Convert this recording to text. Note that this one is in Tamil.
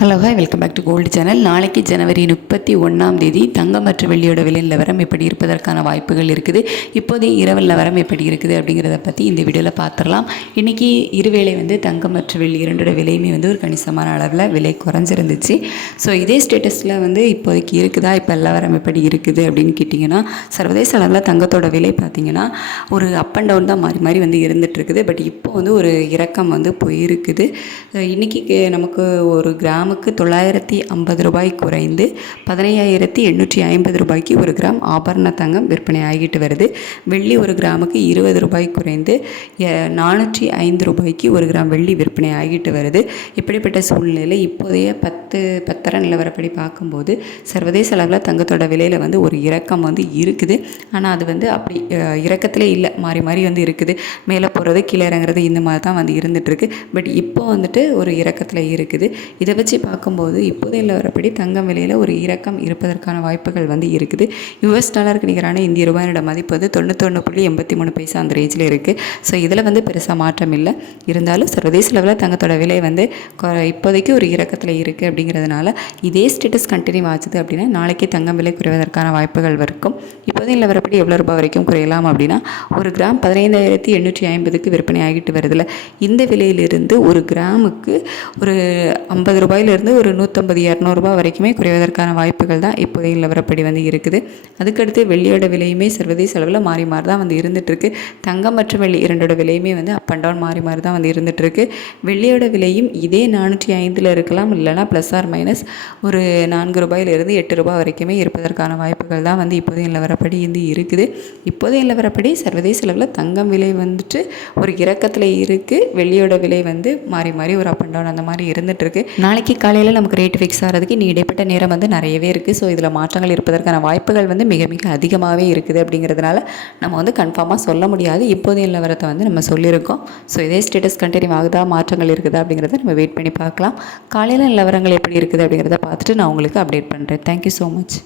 Hello hi welcome back to gold channel நாளைக்கு ஜனவரி முப்பத்தி ஒன்றாம் தேதி தங்கம் மற்றும் வெள்ளியோட விலை நிலவரம் எப்படி இருப்பதற்கான வாய்ப்புகள் இருக்குது. இப்போதைய இரவு நிலவரம் எப்படி இருக்குது அப்படிங்கிறத பற்றி இந்த வீடியோவில் பார்த்துடலாம் இன்றைக்கி இருவேளை வந்து தங்கம் மற்றும் வெள்ளி இரண்டோட விலையுமே வந்து ஒரு கணிசமான அளவில் விலை குறைஞ்சிருந்துச்சு. ஸோ இதே ஸ்டேட்டஸில் வந்து இப்போதைக்கு இருக்குதா? இப்போ நிலவரம் எப்படி இருக்குது அப்படின்னு கேட்டிங்கன்னா சர்வதேச அளவில் தங்கத்தோட விலை பார்த்திங்கன்னா ஒரு அப் அண்ட் டவுன் தான் மாறி மாறி வந்து இருந்துகிட்ருக்குது பட் இப்போ வந்து ஒரு இறக்கம் வந்து போயிருக்குது. இன்றைக்கி நமக்கு ஒரு கிராமுக்கு தொள்ளாயிரத்தி ஐம்பது ரூபாய் குறைந்து பதினையாயிரத்தி எண்ணூற்றி ஐம்பது ரூபாய்க்கு ஒரு கிராம் ஆபரண தங்கம் விற்பனை ஆகிட்டு வருது. வெள்ளி ஒரு கிராமுக்கு இருபது ரூபாய் குறைந்து நானூற்றி ஐந்து ரூபாய்க்கு ஒரு கிராம் வெள்ளி விற்பனை ஆகிட்டு வருது. இப்படிப்பட்ட சூழ்நிலையில் இப்போதைய பத்து பத்தர நிலவரப்படி பார்க்கும்போது சர்வதேச அளவில் தங்கத்தோட விலையில் வந்து ஒரு இறக்கம் வந்து இருக்குது. ஆனால் அது வந்து அப்படி இறக்கத்திலே இல்லை. மாறி மாறி வந்து இருக்குது. மேலே போகிறது கீழே இறங்குறது இந்த மாதிரி தான் வந்து இருந்துகிட்ருக்கு பட் இப்போ வந்துட்டு ஒரு இறக்கத்தில் இருக்குது. இதை வச்சு பார்க்கும்போது இப்போதைய நிலவரப்படி தங்கம் விலையில் ஒரு இறக்கம் இருப்பதற்கான வாய்ப்புகள் வந்து இருக்குது. யுஎஸ் டாலருக்கு நிகரான இந்திய ரூபாயோட மதிப்பு வந்து தொண்ணூத்தொன்று புள்ளி எண்பத்தி மூணு பைசா அந்த ரேஞ்சில் இருக்குது ஸோ இதில் வந்து பெருசாக மாற்றம் இல்லை. இருந்தாலும் சர்வதேச லெவலில் தங்கத்தோட விலை வந்து இப்போதைக்கு ஒரு இறக்கத்தில் இருக்குது அப்படிங்கிறதுனால இதே ஸ்டேட்டஸ் கண்டினியூ ஆச்சுது அப்படின்னா நாளைக்கு தங்கம் விலை குறைவதற்கான வாய்ப்புகள் இருக்கும். இப்போதைய நிலவரப்படி எவ்வளோ ரூபாய் வரைக்கும் குறையலாம் அப்படின்னா ஒரு கிராம் பதினைந்தாயிரத்தி எண்ணூற்றி ஐம்பதுக்கு விற்பனை ஆகிட்டு வருதுல. இந்த விலையிலிருந்து ஒரு கிராமுக்கு ஒரு ஐம்பது ரூபாயில் இருந்து ஒரு நூற்றம்பது இரநூறுபா வரைக்குமே குறைவதற்கான வாய்ப்புகள் தான் இப்போதைய நிலவரப்படி வந்து இருக்குது. அதுக்கடுத்து வெள்ளியோட விலையுமே சர்வதேச அளவில் மாறி மாறி தான் வந்து இருந்துகிட்ருக்கு தங்கம் மற்றும் வெள்ளி இரண்டோட விலையுமே வந்து அப் அண்ட் டவுன் மாறி மாறி தான் வந்து இருந்துகிட்ருக்கு வெள்ளியோட விலையும் இதே நானூற்றி ஐந்தில் இருக்கலாம் இல்லைனா ப்ளஸ் ஆர் மைனஸ் ஒரு நான்கு ரூபாயிலிருந்து எட்டு ரூபாய் வரைக்குமே இருப்பதற்கான வாய்ப்புகள் தான் வந்து இப்போதைய நிலவரப்படி வந்து இருக்குது. இப்போதைய நிலவரப்படி சர்வதேச அளவில் தங்கம் விலை வந்துட்டு ஒரு இறக்கத்தில் இருக்குது வெள்ளியோட விலை வந்து மாறி மாறி ஒரு அப் அண்ட் டவுன் அந்த மாதிரி இருந்துகிட்ருக்கு நாளைக்கு காலையில் நமக்கு ரேட் ஃபிக்ஸ் ஆகிறதுக்கு நீ இடைப்பட்ட நேரம் வந்து நிறையவே இருக்குது ஸோ இதில் மாற்றங்கள் இருப்பதற்கான வாய்ப்புகள் வந்து மிக மிக அதிகமாகவே இருக்குது அப்படிங்கிறதுனால நம்ம வந்து கன்ஃபார்மாக சொல்ல முடியாது. இப்போதைய நிலவரத்தை வந்து நம்ம சொல்லியிருக்கோம். ஸோ இதே ஸ்டேட்டஸ் கண்டினியூ ஆகுதா மாற்றங்கள் இருக்குதா அப்படிங்கிறத நம்ம வெயிட் பண்ணி பார்க்கலாம். காலையில் நிலவரங்கள் எப்படி இருக்குது அப்படிங்கிறத பார்த்துட்டு நான் உங்களுக்கு அப்டேட் பண்ணுறேன் தேங்க்யூ ஸோ மச்